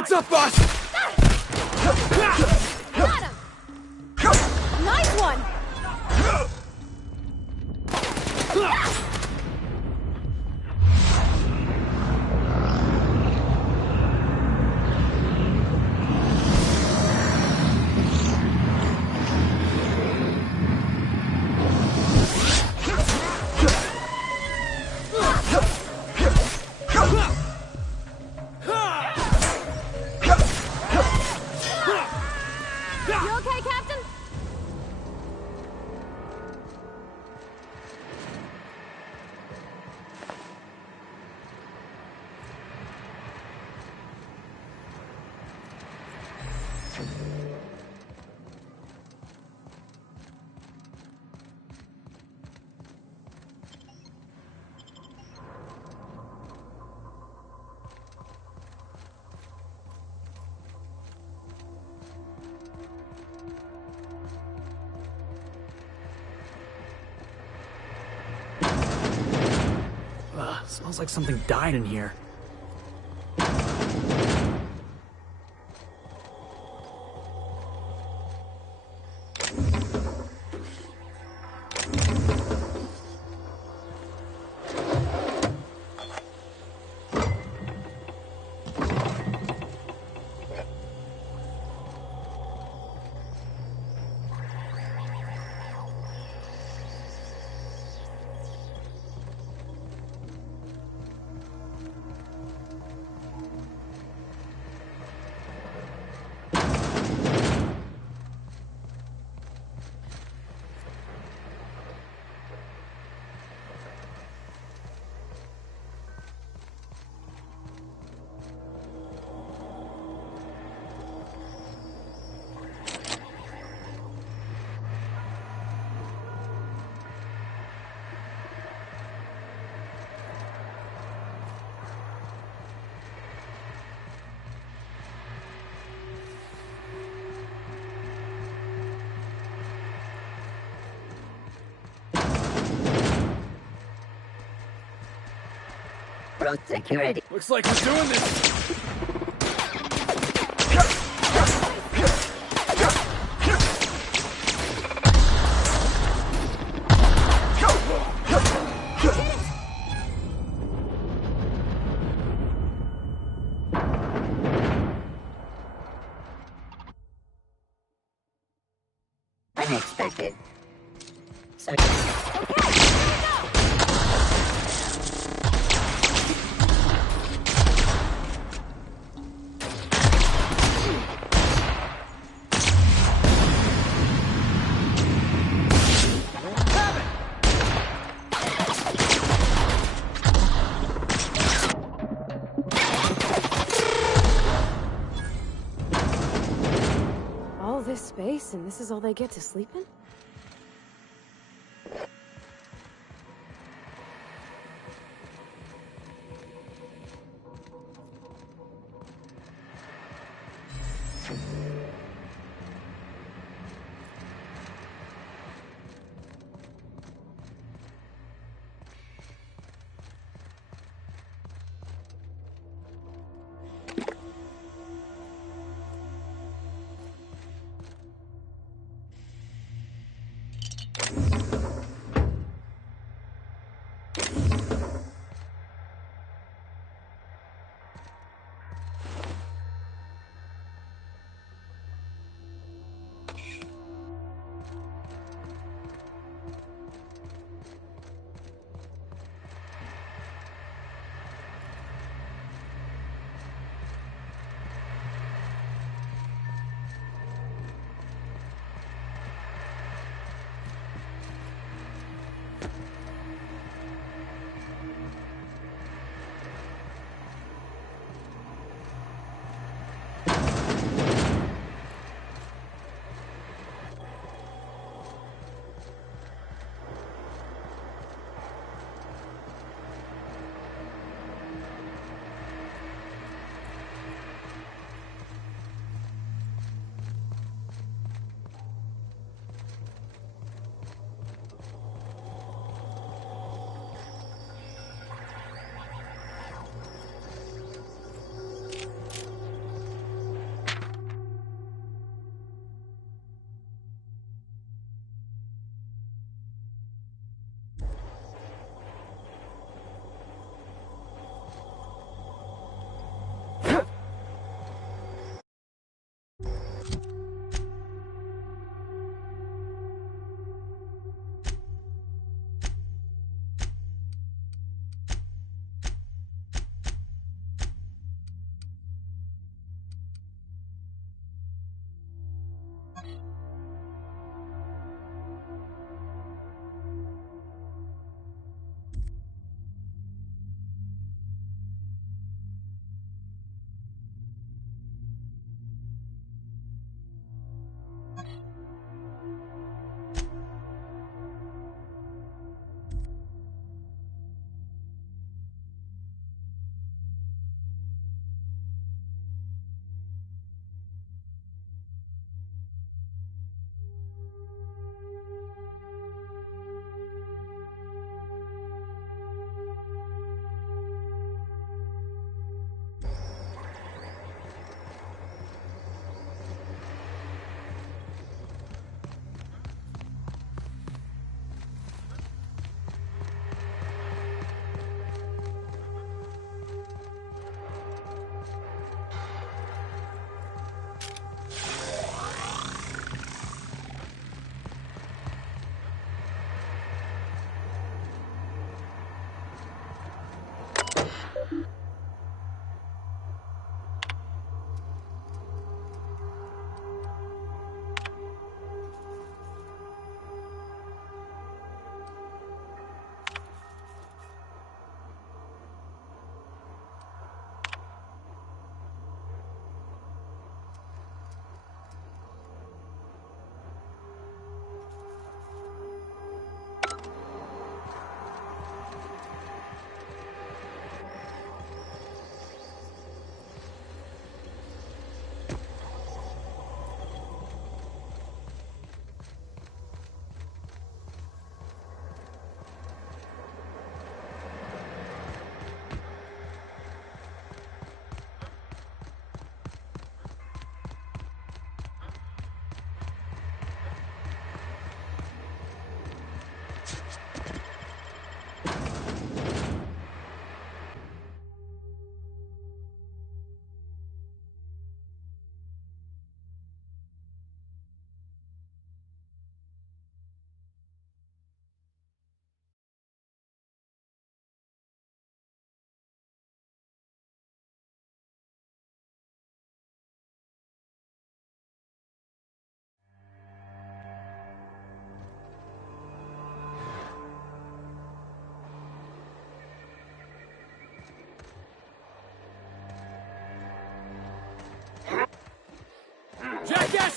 Heads up, boss! Got him! Nice one! You okay, Captain? Smells like something died in here. Road security. Looks like we're doing this! Unexpected. So All this space, and this is all they get to sleep in?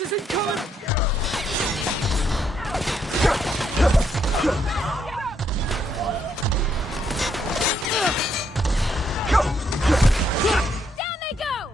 isn't coming! Down they go!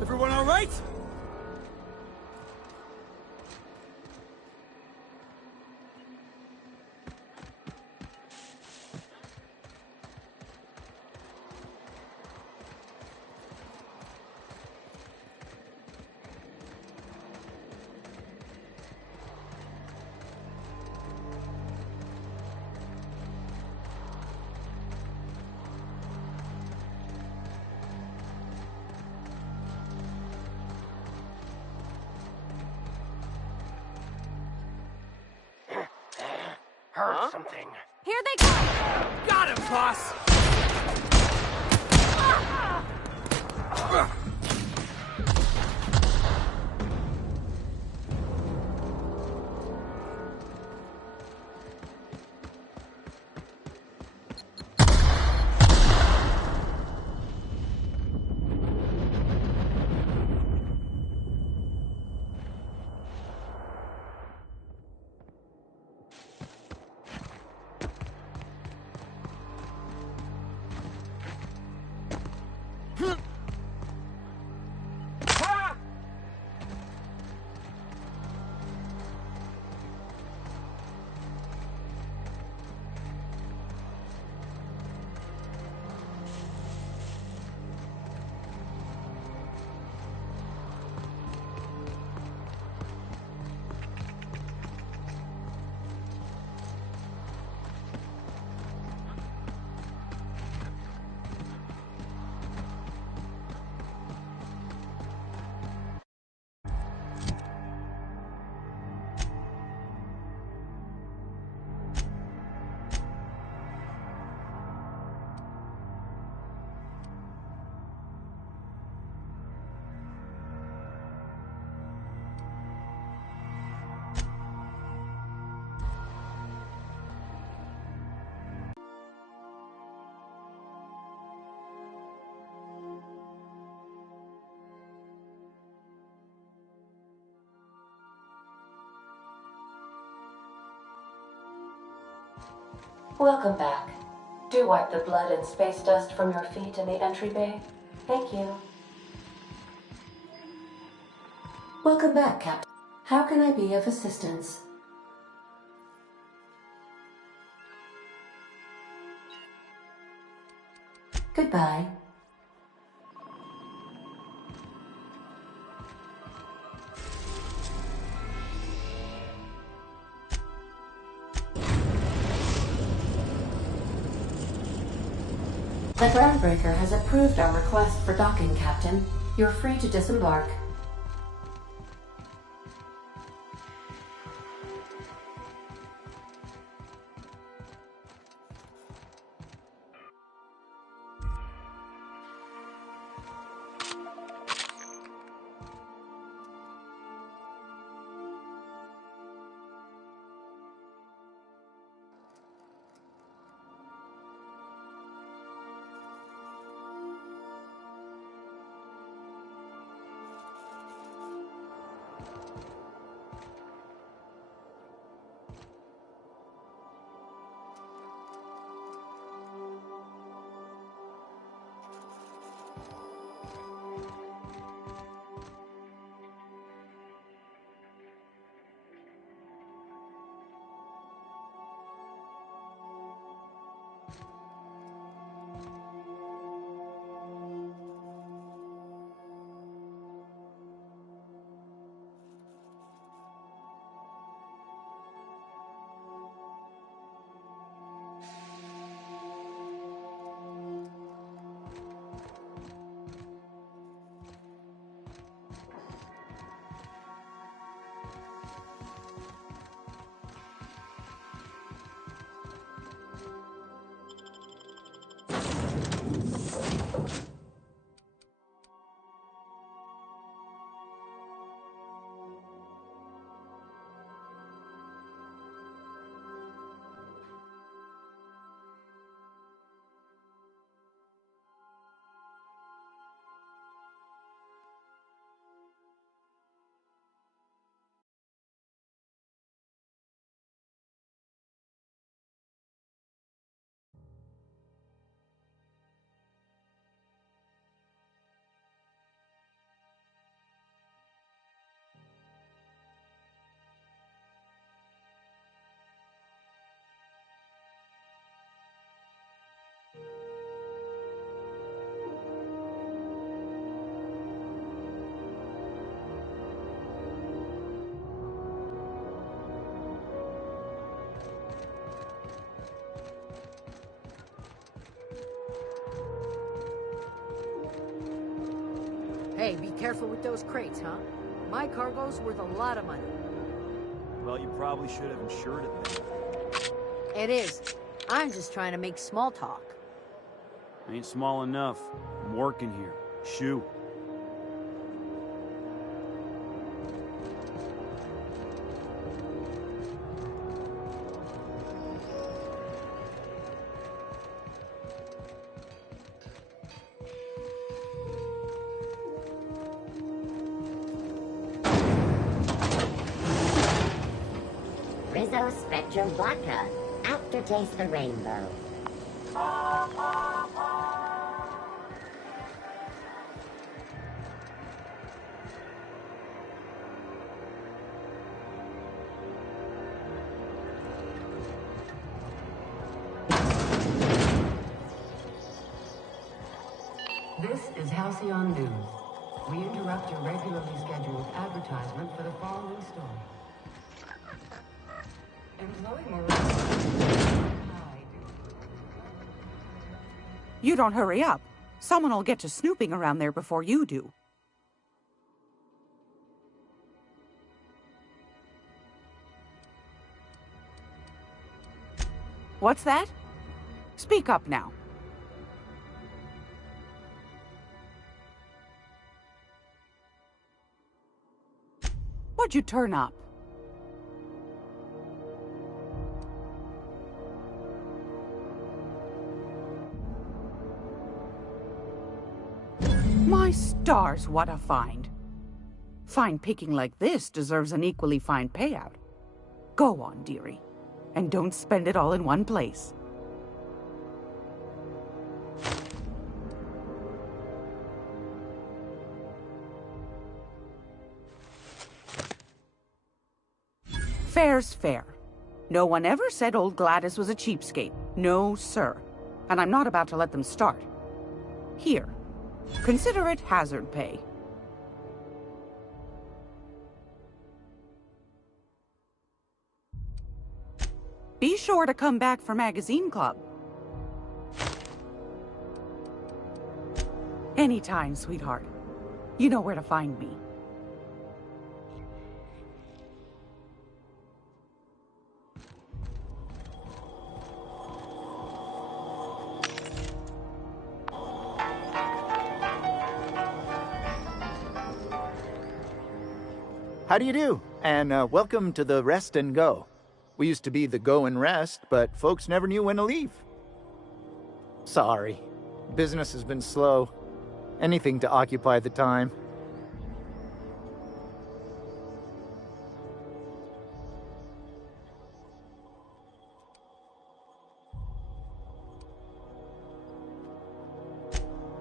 Everyone all right? Heard something. Here they come! Got him, boss! Welcome back. Do wipe the blood and space dust from your feet in the entry bay. Thank you. Welcome back, Captain. How can I be of assistance? Goodbye. The Groundbreaker has approved our request for docking, Captain. You're free to disembark. Hey, be careful with those crates, huh? My cargo's worth a lot of money. Well, you probably should have insured it then. It is. I'm just trying to make small talk. Ain't small enough. I'm working here. Shoo. Rizzo Spectrum Vodka. Aftertaste the rainbow. This is Halcyon News. We interrupt your regularly scheduled advertisement for the following story. Employee morale. You don't hurry up. Someone will get to snooping around there before you do. What's that? Speak up now. What'd you turn up? My stars, what a find. Fine picking like this deserves an equally fine payout. Go on, dearie, and don't spend it all in one place. Fair's fair. No one ever said old Gladys was a cheapskate. No, sir. And I'm not about to let them start. Here. Consider it hazard pay. Be sure to come back for Magazine Club. Anytime, sweetheart. You know where to find me. How do you do? And welcome to the Rest and Go. We used to be the Go and Rest, but folks never knew when to leave. Sorry. Business has been slow. Anything to occupy the time.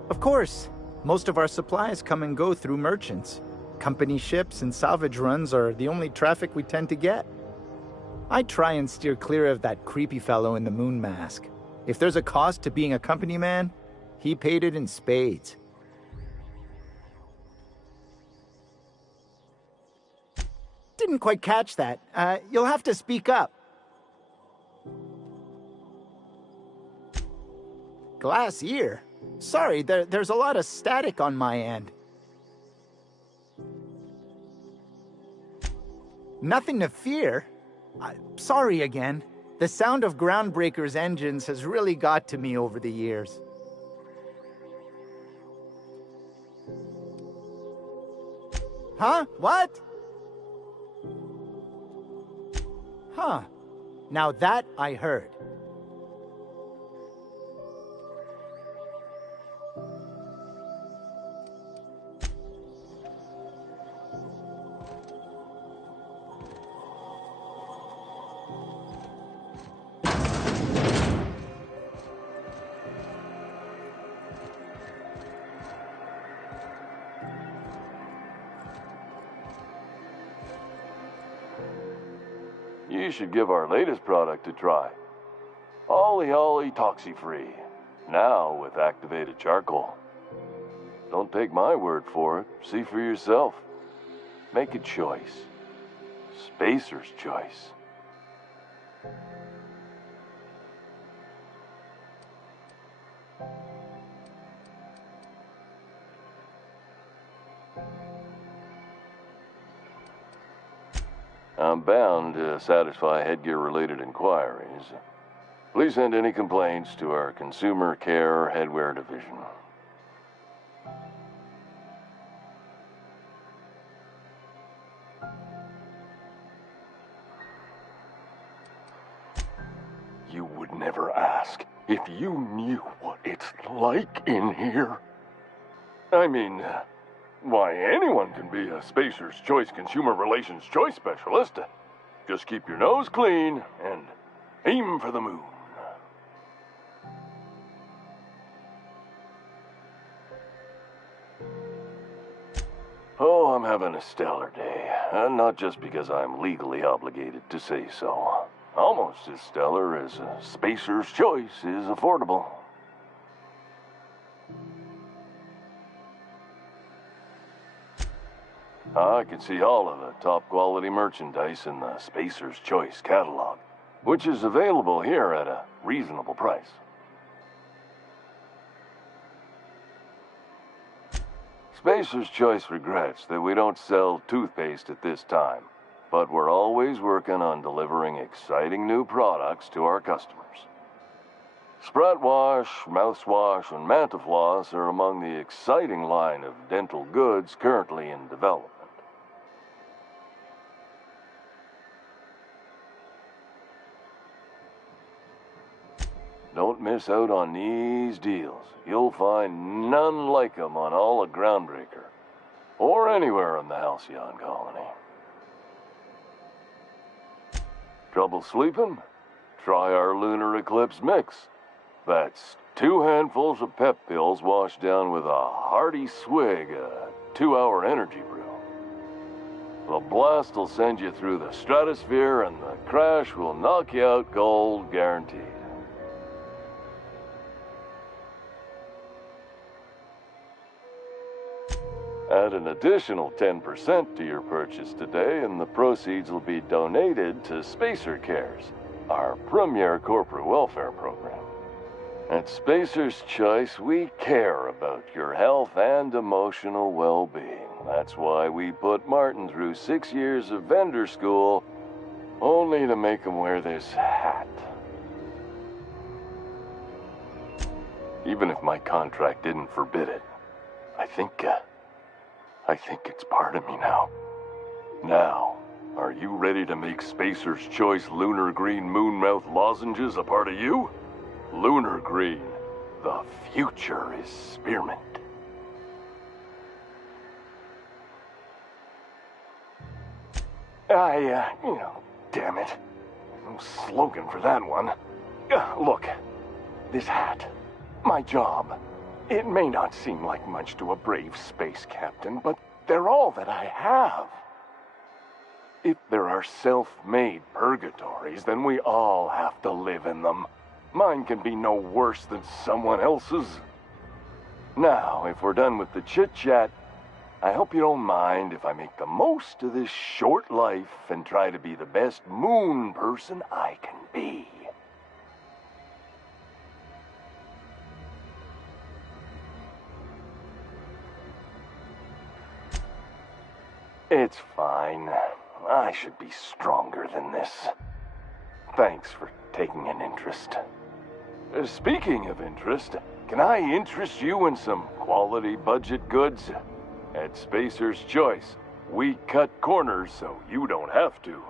Of course, most of our supplies come and go through merchants. Company ships and salvage runs are the only traffic we tend to get. I try and steer clear of that creepy fellow in the moon mask. If there's a cost to being a company man, he paid it in spades. Didn't quite catch that. You'll have to speak up. Glass ear? Sorry, there's a lot of static on my end. Nothing to fear. Sorry again. The sound of Groundbreaker's engines has really got to me over the years. Huh? What? Huh. Now that I heard. You should give our latest product a try. Ollie Ollie Toxi-Free. Now with activated charcoal. Don't take my word for it. See for yourself. Make a choice. Spacer's choice. I'm bound to satisfy headgear-related inquiries. Please send any complaints to our Consumer Care Headwear Division. You would never ask if you knew what it's like in here. I mean, why, anyone can be a Spacer's Choice Consumer Relations Choice Specialist. Just keep your nose clean and aim for the moon. Oh, I'm having a stellar day, and not just because I'm legally obligated to say so. Almost as stellar as a Spacer's Choice is affordable. I can see all of the top quality merchandise in the Spacer's Choice catalog, which is available here at a reasonable price. Spacer's Choice regrets that we don't sell toothpaste at this time, but we're always working on delivering exciting new products to our customers. Sprat Wash, Mouthwash, and Mantafloss are among the exciting line of dental goods currently in development. Don't miss out on these deals. You'll find none like them on all of Groundbreaker, or anywhere in the Halcyon colony. Trouble sleeping? Try our Lunar Eclipse Mix. That's 2 handfuls of pep pills washed down with a hearty swig of 2-hour energy brew. The blast will send you through the stratosphere, and the crash will knock you out cold, guaranteed. Add an additional 10% to your purchase today, and the proceeds will be donated to Spacer Cares, our premier corporate welfare program. At Spacer's Choice, we care about your health and emotional well-being. That's why we put Martin through 6 years of vendor school, only to make him wear this hat. Even if my contract didn't forbid it, I think it's part of me now. Now, are you ready to make Spacer's Choice Lunar Green Moonmouth lozenges a part of you? Lunar Green, the future is spearmint. Damn it. No slogan for that one. Look, this hat, my job. It may not seem like much to a brave space captain, but they're all that I have. If there are self-made purgatories, then we all have to live in them. Mine can be no worse than someone else's. Now, if we're done with the chit-chat, I hope you don't mind if I make the most of this short life and try to be the best moon person I can be. It's fine. I should be stronger than this. Thanks for taking an interest. Speaking of interest, can I interest you in some quality budget goods? At Spacer's Choice, we cut corners so you don't have to.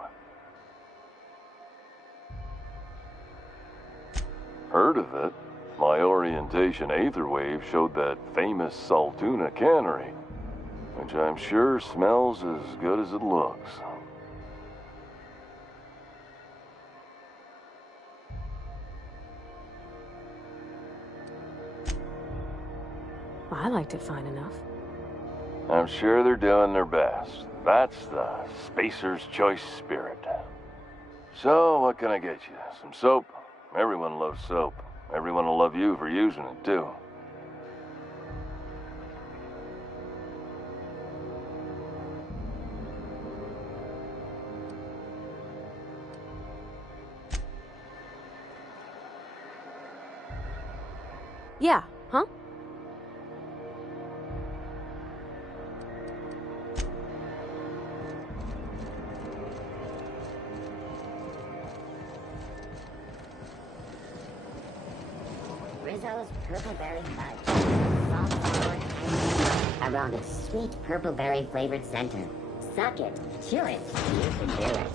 Heard of it? My orientation Aetherwave showed that famous Saltuna cannery, which I'm sure smells as good as it looks. I liked it fine enough. I'm sure they're doing their best. That's the Spacer's Choice spirit. So, what can I get you? Some soap? Everyone loves soap. Everyone will love you for using it, too. Yeah, huh? Rizzo's Purpleberry Fudge. Soft, sour, and around its sweet purpleberry flavored center. Suck it, chew it, you can do it.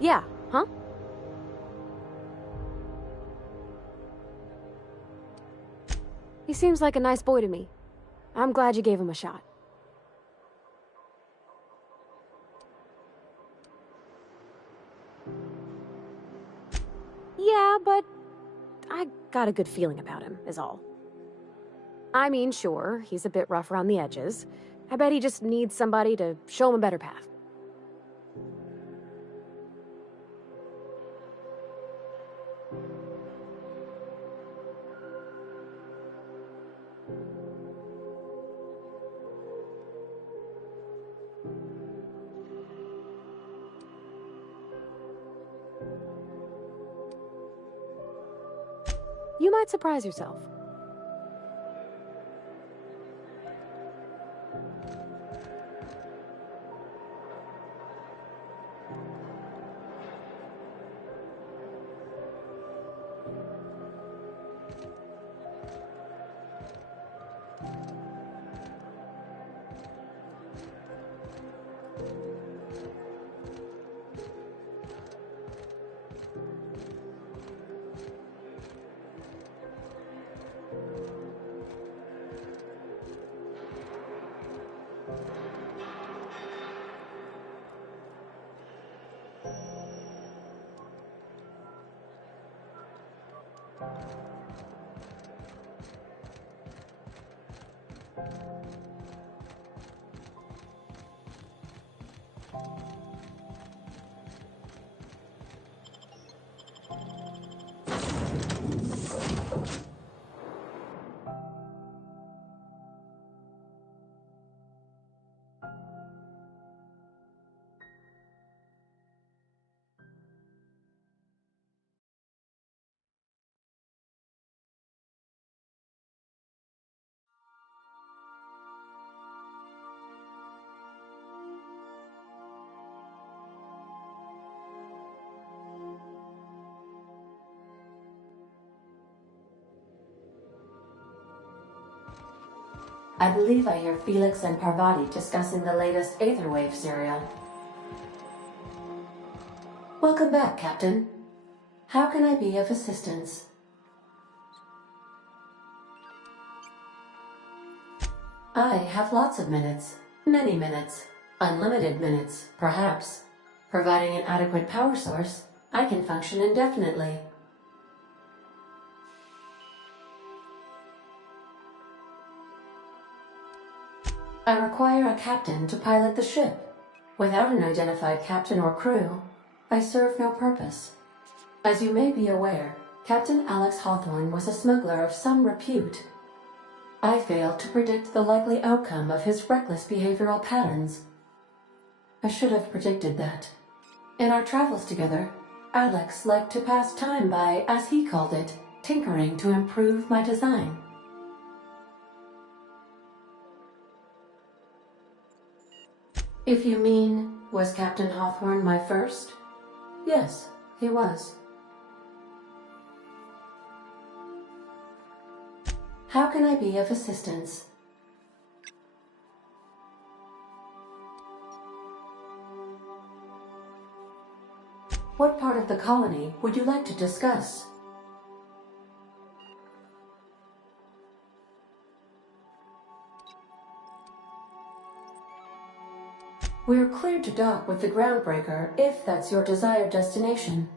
Yeah, huh? He seems like a nice boy to me. I'm glad you gave him a shot. Yeah, but I got a good feeling about him, is all. I mean, sure, he's a bit rough around the edges. I bet he just needs somebody to show him a better path. You might surprise yourself. I believe I hear Felix and Parvati discussing the latest Aetherwave serial. Welcome back, Captain. How can I be of assistance? I have lots of minutes. Many minutes. Unlimited minutes, perhaps. Providing an adequate power source, I can function indefinitely. I require a captain to pilot the ship. Without an identified captain or crew, I serve no purpose. As you may be aware, Captain Alex Hawthorne was a smuggler of some repute. I failed to predict the likely outcome of his reckless behavioral patterns. I should have predicted that. In our travels together, Alex liked to pass time by, as he called it, tinkering to improve my design. If you mean, was Captain Hawthorne my first? Yes, he was. How can I be of assistance? What part of the colony would you like to discuss? We're cleared to dock with the Groundbreaker if that's your desired destination.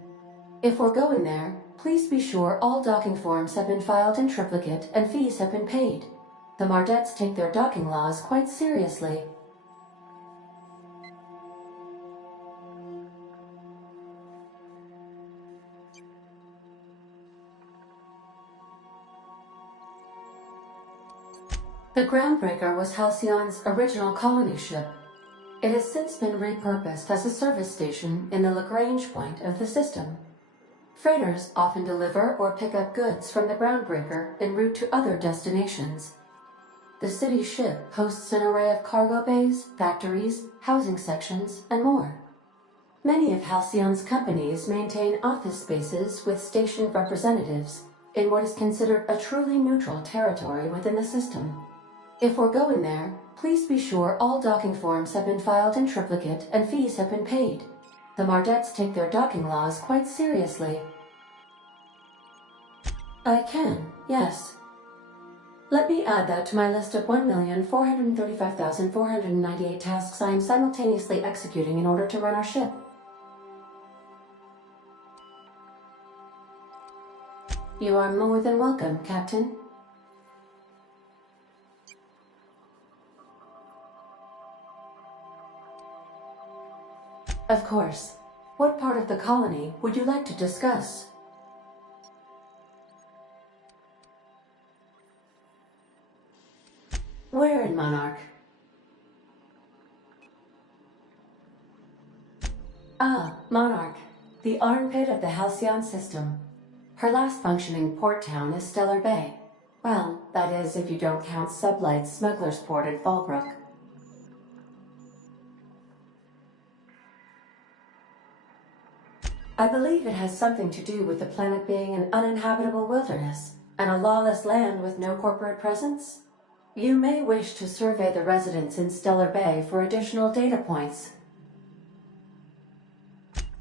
If we're going there, please be sure all docking forms have been filed in triplicate and fees have been paid. The Mardettes take their docking laws quite seriously. The Groundbreaker was Halcyon's original colony ship. It has since been repurposed as a service station in the Lagrange point of the system. Freighters often deliver or pick up goods from the groundbreaker en route to other destinations. The city ship hosts an array of cargo bays, factories, housing sections, and more. Many of Halcyon's companies maintain office spaces with stationed representatives in what is considered a truly neutral territory within the system. If we're going there, please be sure all docking forms have been filed in triplicate and fees have been paid. The Mardettes take their docking laws quite seriously. I can, yes. Let me add that to my list of 1,435,498 tasks I am simultaneously executing in order to run our ship. You are more than welcome, Captain. Of course. What part of the colony would you like to discuss? Where in Monarch? Ah, Monarch, the armpit of the Halcyon system. Her last functioning port town is Stellar Bay. Well, that is if you don't count Sublight's Smuggler's Port at Fallbrook. I believe it has something to do with the planet being an uninhabitable wilderness and a lawless land with no corporate presence. You may wish to survey the residents in Stellar Bay for additional data points.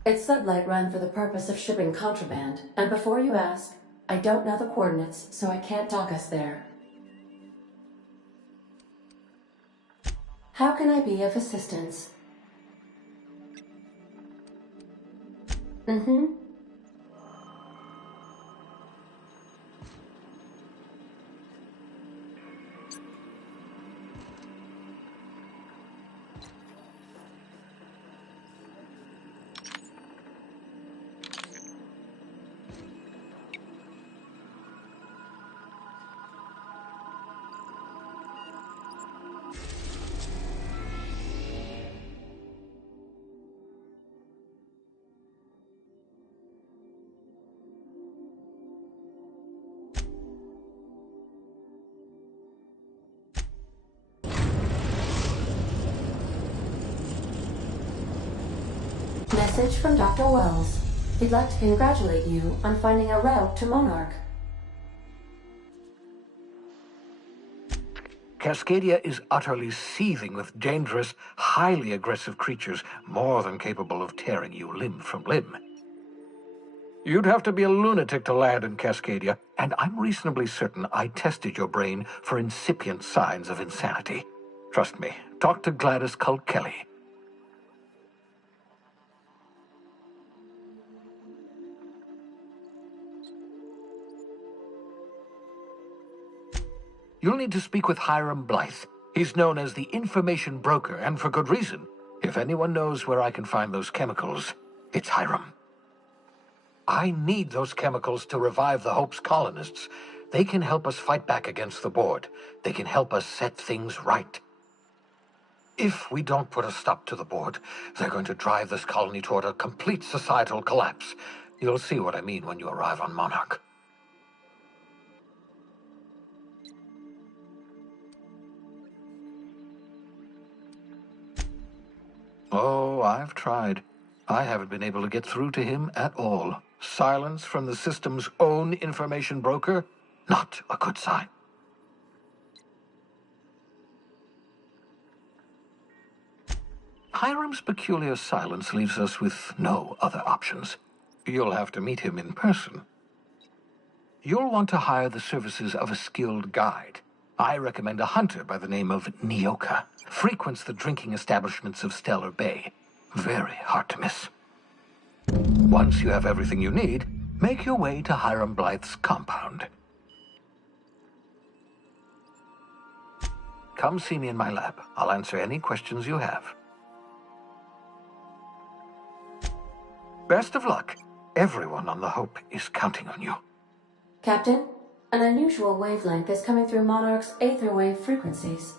It's Sublight run for the purpose of shipping contraband, and before you ask, I don't know the coordinates, so I can't dock us there. How can I be of assistance? Message from Dr. Wells. He'd like to congratulate you on finding a route to Monarch. Cascadia is utterly seething with dangerous, highly aggressive creatures more than capable of tearing you limb from limb. You'd have to be a lunatic to land in Cascadia, and I'm reasonably certain I tested your brain for incipient signs of insanity. Trust me, talk to Gladys Culkelly. You'll need to speak with Hiram Blythe. He's known as the information broker, and for good reason. If anyone knows where I can find those chemicals, it's Hiram. I need those chemicals to revive the Hope's colonists. They can help us fight back against the Board. They can help us set things right. If we don't put a stop to the Board, they're going to drive this colony toward a complete societal collapse. You'll see what I mean when you arrive on Monarch. Oh, I've tried. I haven't been able to get through to him at all. Silence from the system's own information broker? Not a good sign. Hiram's peculiar silence leaves us with no other options. You'll have to meet him in person. You'll want to hire the services of a skilled guide. I recommend a hunter by the name of Nyoka. Frequents the drinking establishments of Stellar Bay. Very hard to miss. Once you have everything you need, make your way to Hiram Blythe's compound. Come see me in my lab. I'll answer any questions you have. Best of luck. Everyone on the Hope is counting on you. Captain, an unusual wavelength is coming through Monarch's aether wave frequencies.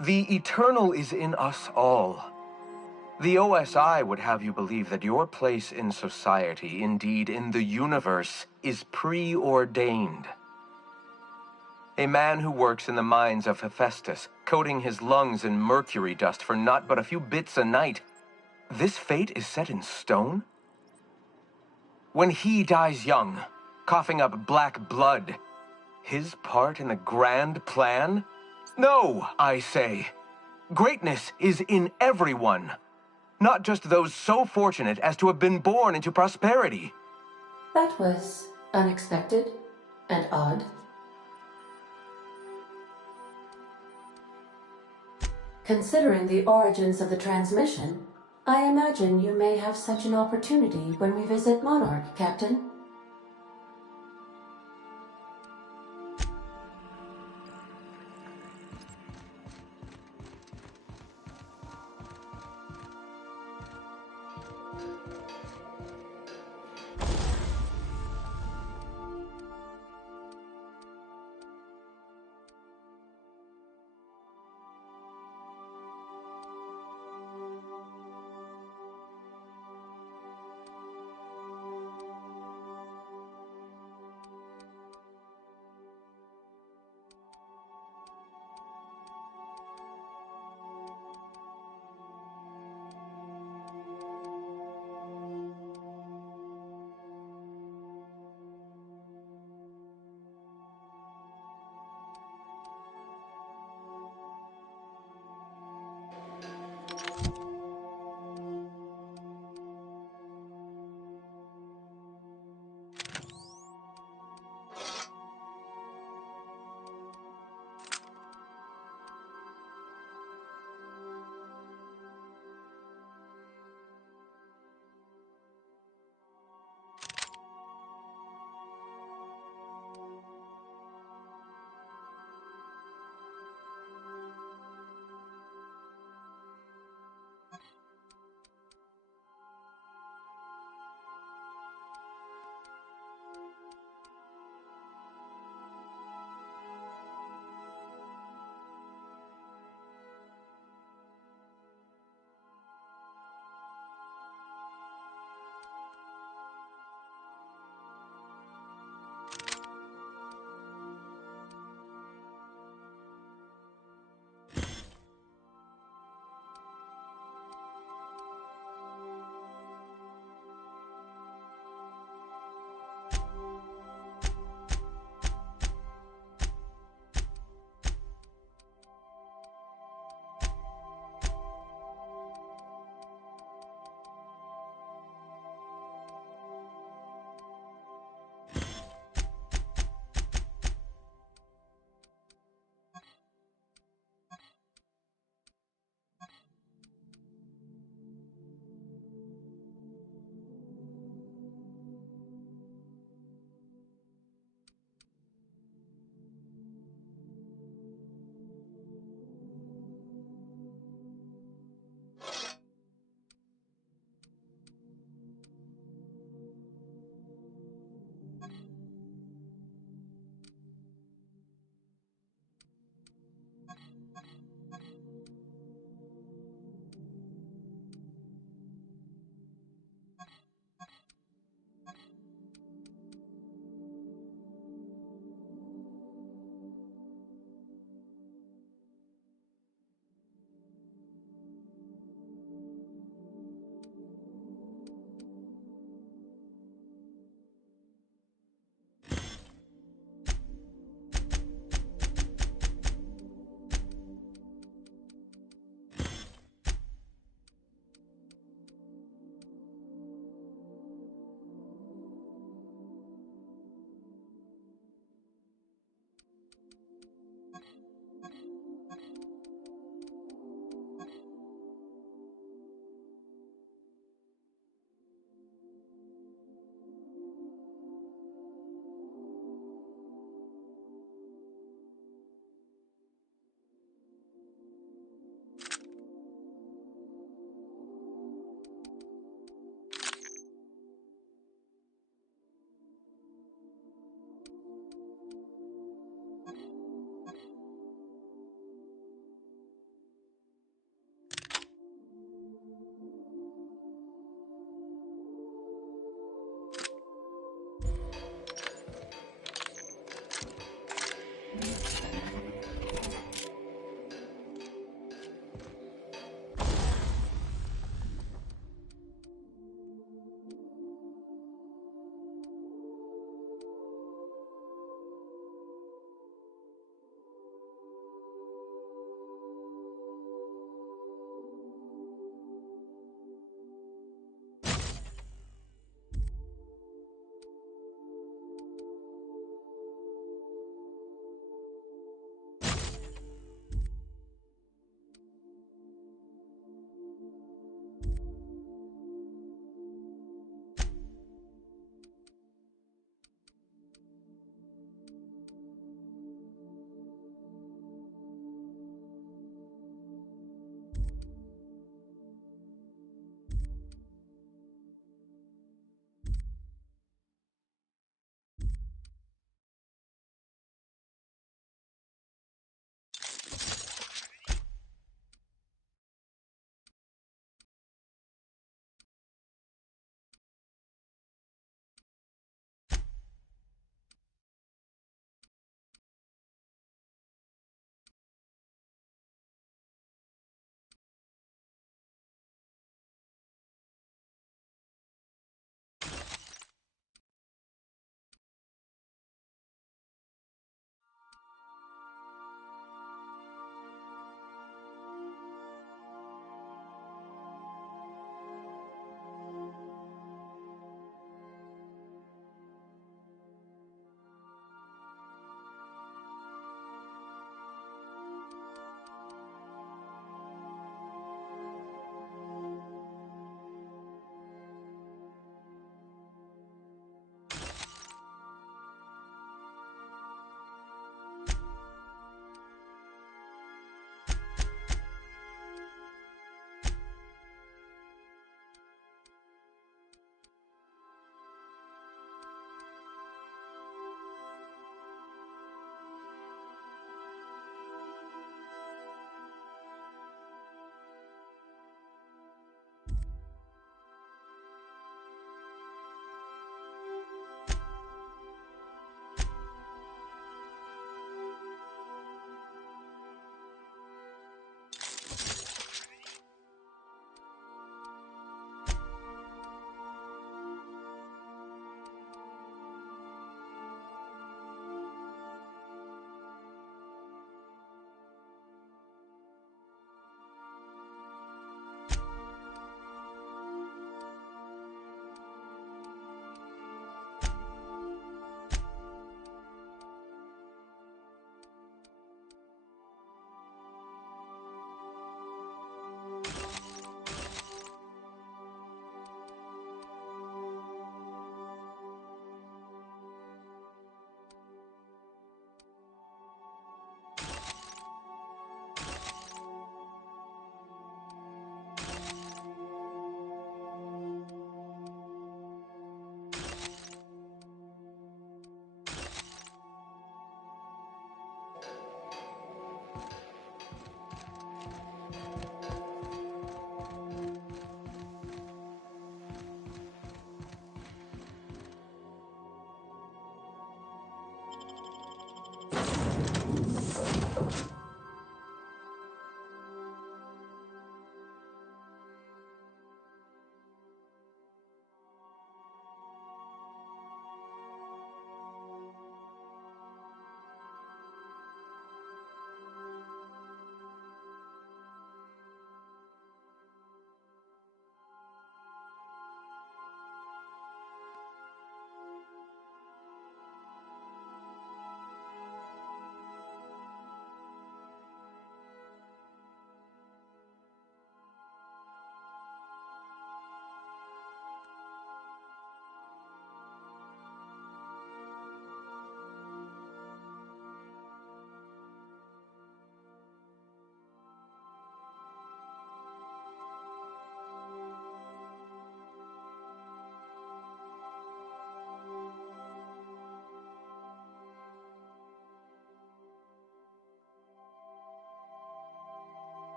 The eternal is in us all. The OSI would have you believe that your place in society, indeed in the universe, is preordained. A man who works in the mines of Hephaestus, coating his lungs in mercury dust for not but a few bits a night. This fate is set in stone? When he dies young, coughing up black blood, his part in the grand plan? No, I say. Greatness is in everyone, not just those so fortunate as to have been born into prosperity. That was unexpected and odd. Considering the origins of the transmission, I imagine you may have such an opportunity when we visit Monarch, Captain.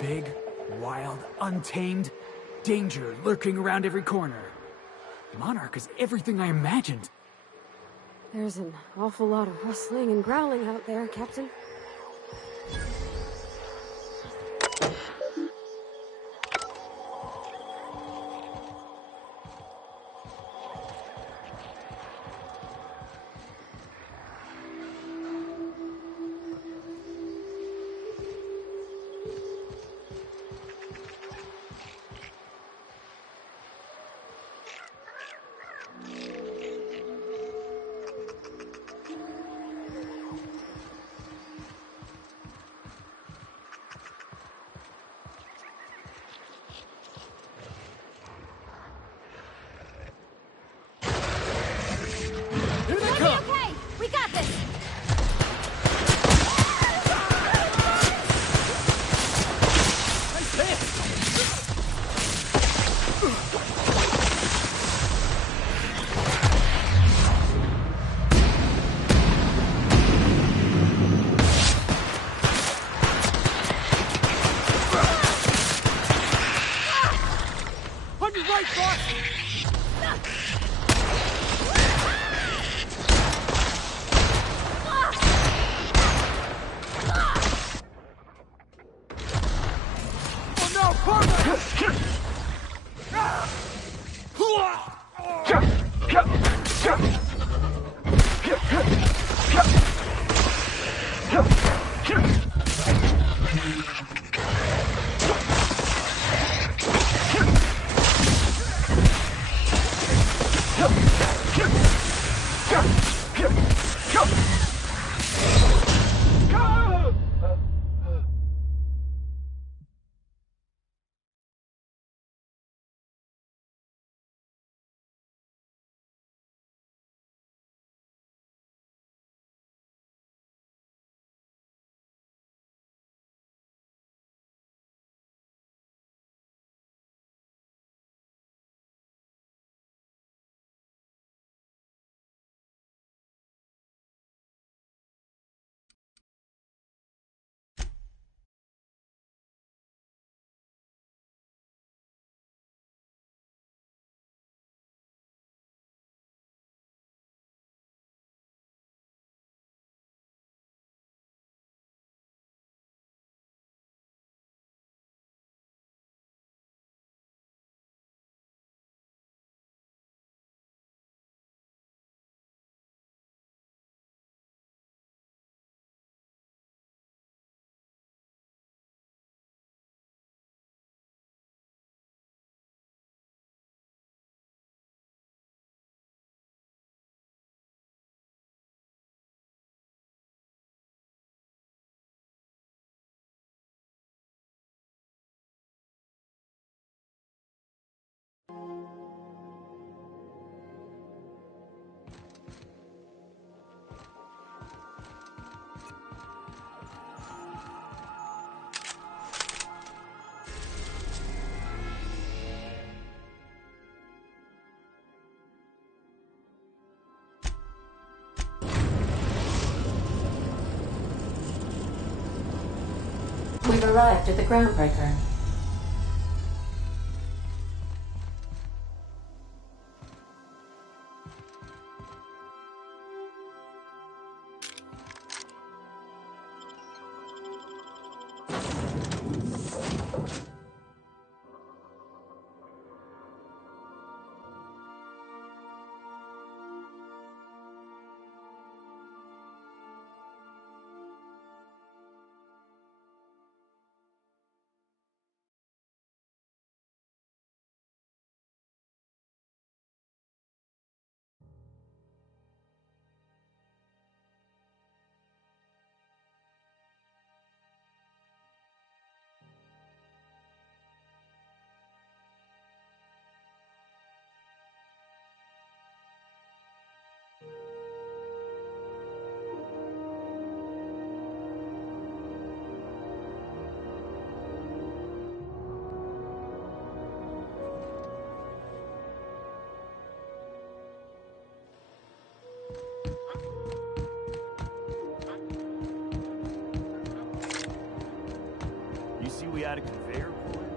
Big, wild, untamed, danger lurking around every corner. Monarch is everything I imagined. There's an awful lot of rustling and growling out there, Captain. Okay, we got this. On your right, boss! Oh no, Parker! We've arrived at the Groundbreaker. we had a conveyor for it.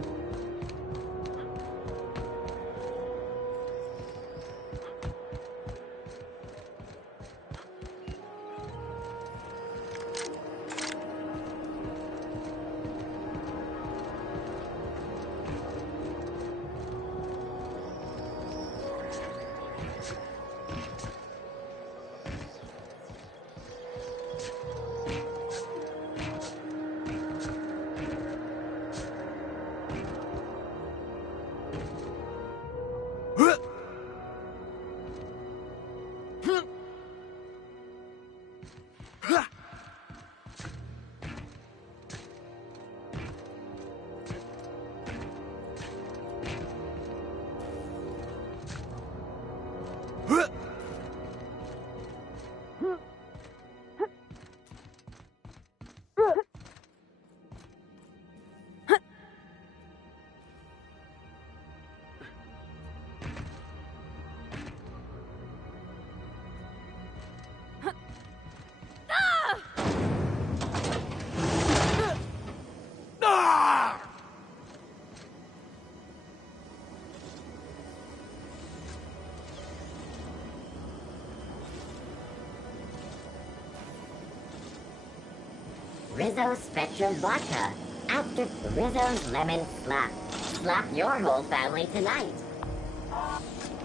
Rizzo Spectrum Vodka. After Rizzo's Lemon Slap. Slap your whole family tonight.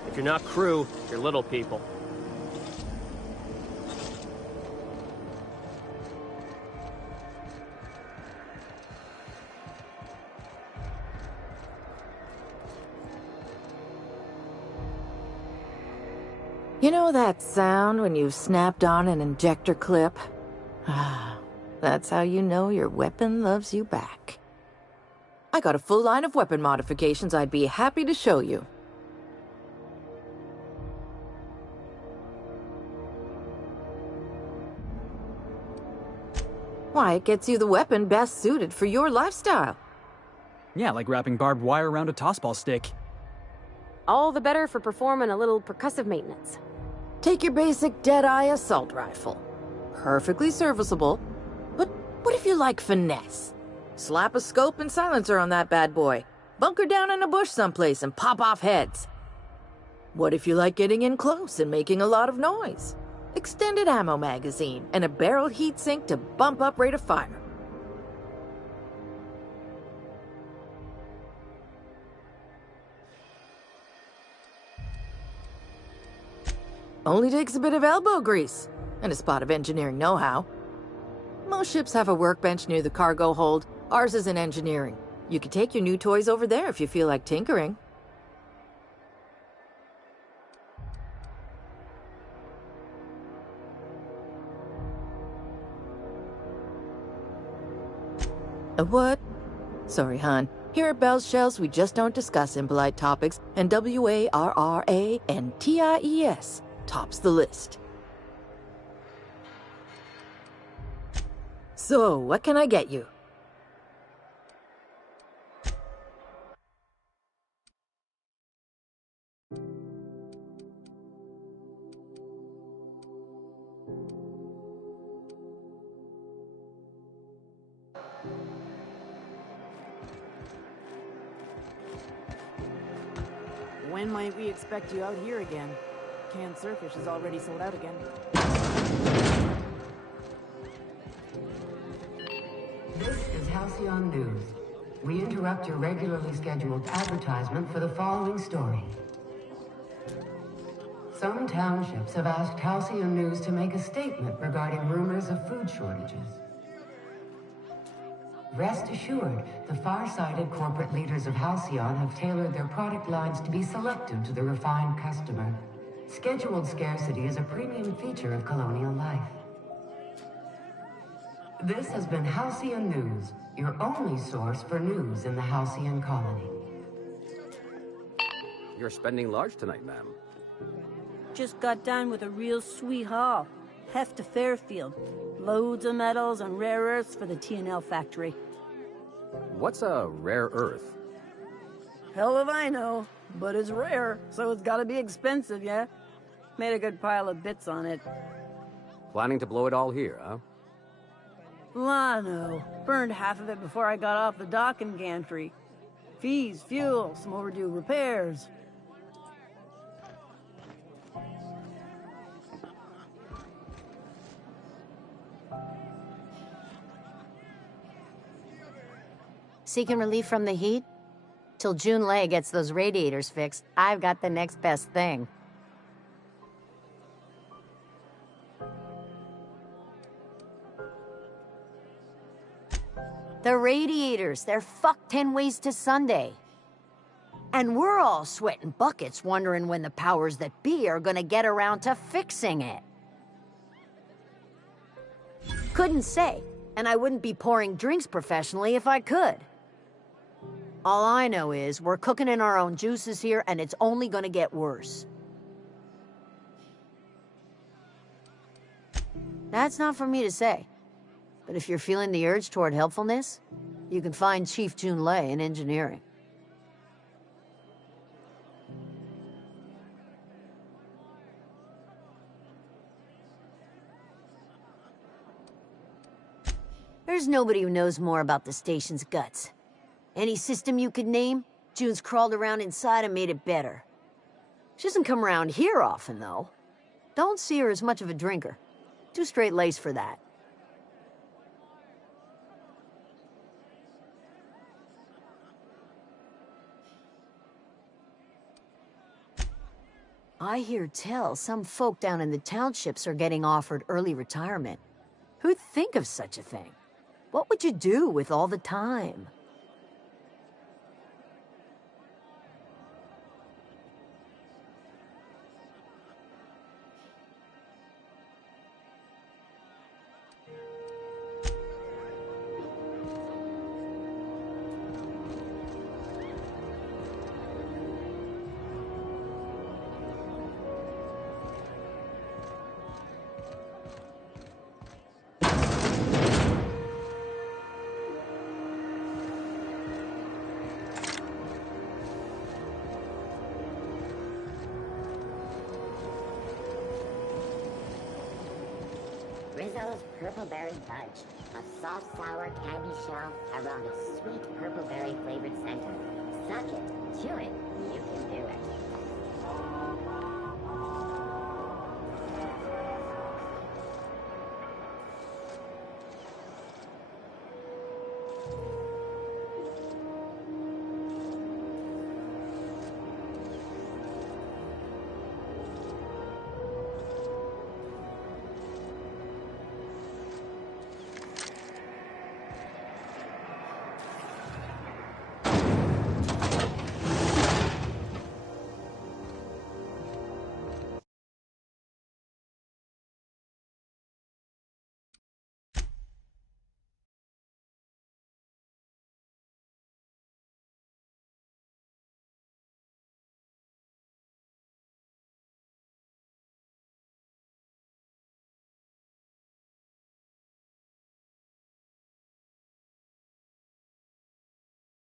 If you're not crew, you're little people. You know that sound when you've snapped on an injector clip? Ah, that's how you know your weapon loves you back. I got a full line of weapon modifications I'd be happy to show you. Why, it gets you the weapon best suited for your lifestyle. Yeah, like wrapping barbed wire around a tossball stick. All the better for performing a little percussive maintenance. Take your basic Deadeye assault rifle. Perfectly serviceable. But what if you like finesse? Slap a scope and silencer on that bad boy. Bunker down in a bush someplace and pop off heads. What if you like getting in close and making a lot of noise? Extended ammo magazine and a barrel heatsink to bump up rate of fire. Only takes a bit of elbow grease and a spot of engineering know-how. Most ships have a workbench near the cargo hold. Ours is in engineering. You can take your new toys over there if you feel like tinkering. A what? Sorry, hon. Here at Bell's Shells, we just don't discuss impolite topics, and WARRANTIES tops the list. So, what can I get you? When might we expect you out here again? Canned Surfish is already sold out again. This is Halcyon News. We interrupt your regularly scheduled advertisement for the following story. Some townships have asked Halcyon News to make a statement regarding rumors of food shortages. Rest assured, the far-sighted corporate leaders of Halcyon have tailored their product lines to be selective to the refined customer. Scheduled scarcity is a premium feature of colonial life. This has been Halcyon News, your only source for news in the Halcyon colony. You're spending large tonight, ma'am. Just got done with a real sweet haul. Heft to Fairfield. Loads of metals and rare earths for the TNL factory. What's a rare earth? Hell if I know, but it's rare, so it's gotta be expensive, yeah? Made a good pile of bits on it. Planning to blow it all here, huh? Lano. Burned half of it before I got off the dock in Gantry. Fees, fuel, some overdue repairs. Seeking relief from the heat? Till June Lay gets those radiators fixed, I've got the next best thing. The radiators, they're fuck 10 ways to Sunday. And we're all sweating buckets wondering when the powers that be are gonna get around to fixing it. Couldn't say, and I wouldn't be pouring drinks professionally if I could. All I know is we're cooking in our own juices here, and it's only gonna get worse. That's not for me to say. But if you're feeling the urge toward helpfulness, you can find Chief June Lay in engineering. There's nobody who knows more about the station's guts. Any system you could name, June's crawled around inside and made it better. She doesn't come around here often, though. Don't see her as much of a drinker. Too straight-laced for that. I hear tell some folk down in the townships are getting offered early retirement. Who'd think of such a thing? What would you do with all the time? Rizzo's Purple Berry Fudge, a soft, sour candy shell around a sweet purple berry flavored center. Suck it, chew it, you can do it.